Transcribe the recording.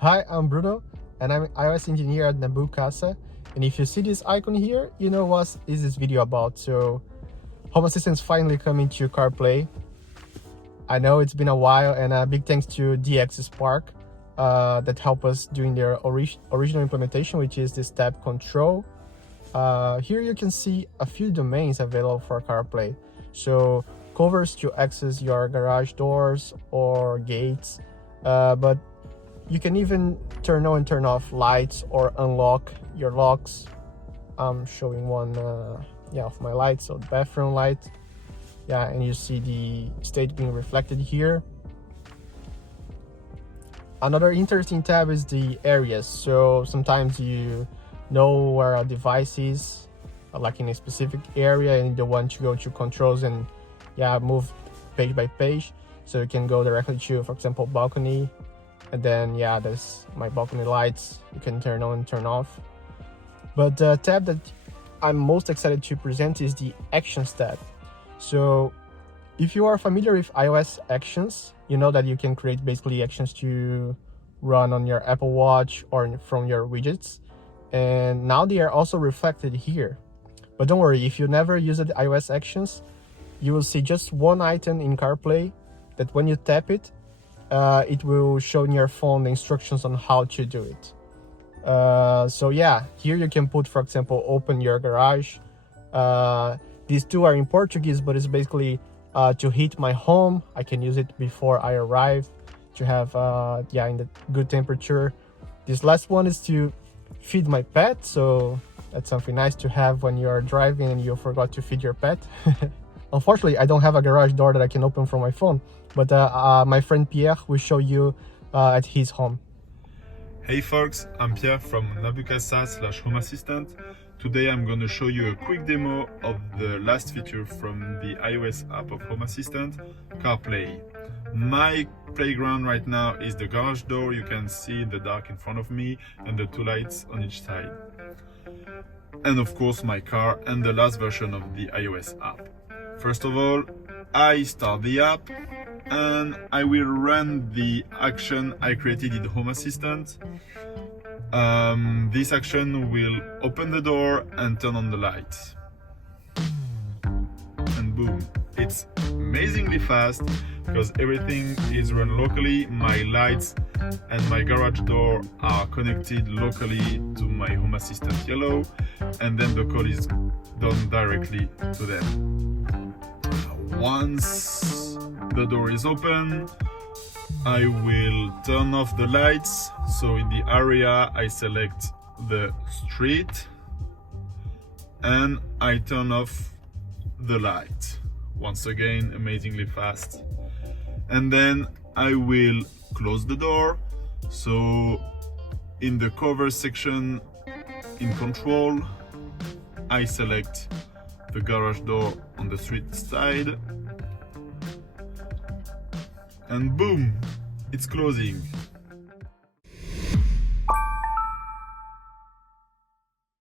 Hi, I'm Bruno, and I'm an iOS engineer at Casa. And if you see this icon here, you know what is this video about. So, Home Assistant is finally coming to CarPlay. I know it's been a while, and a big thanks to DX Spark that helped us doing their original implementation, which is this tab control. Here you can see a few domains available for CarPlay. So, covers to access your garage doors or gates, but you can even turn on and turn off lights or unlock your locks. I'm showing one of my lights, so the bathroom light. Yeah, and you see the state being reflected here. Another interesting tab is the areas. So sometimes you know where a device is, like in a specific area, and you want to go to controls and move page by page. So you can go directly to, for example, balcony. And then there's my balcony lights. You can turn on and turn off. But the tab that I'm most excited to present is the Actions tab. So if you are familiar with iOS Actions, you know that you can create basically actions to run on your Apple Watch or from your widgets. And now they are also reflected here. But don't worry, if you never used iOS Actions, you will see just one item in CarPlay that when you tap it, it will show in your phone the instructions on how to do it. Here you can put, for example, open your garage. These two are in Portuguese, but it's basically to heat my home. I can use it before I arrive to have in the good temperature. This last one is to feed my pet, so that's something nice to have when you are driving and you forgot to feed your pet. Unfortunately, I don't have a garage door that I can open from my phone, but my friend Pierre will show you at his home. Hey folks, I'm Pierre from Casa/Home Assistant. Today I'm going to show you a quick demo of the last feature from the iOS app of Home Assistant, CarPlay. My playground right now is the garage door. You can see the dark in front of me and the two lights on each side. And of course my car and the last version of the iOS app. First of all, I start the app and I will run the action I created in Home Assistant. This action will open the door and turn on the lights. And boom, it's amazingly fast because everything is run locally. My lights and my garage door are connected locally to my Home Assistant Yellow, and then the call is done directly to them. Once the door is open, I will turn off the lights. So in the area I select the street and I turn off the light. Once again, amazingly fast. And then I will close the door. So in the cover section in control, I select the garage door on the street side, and boom, it's closing.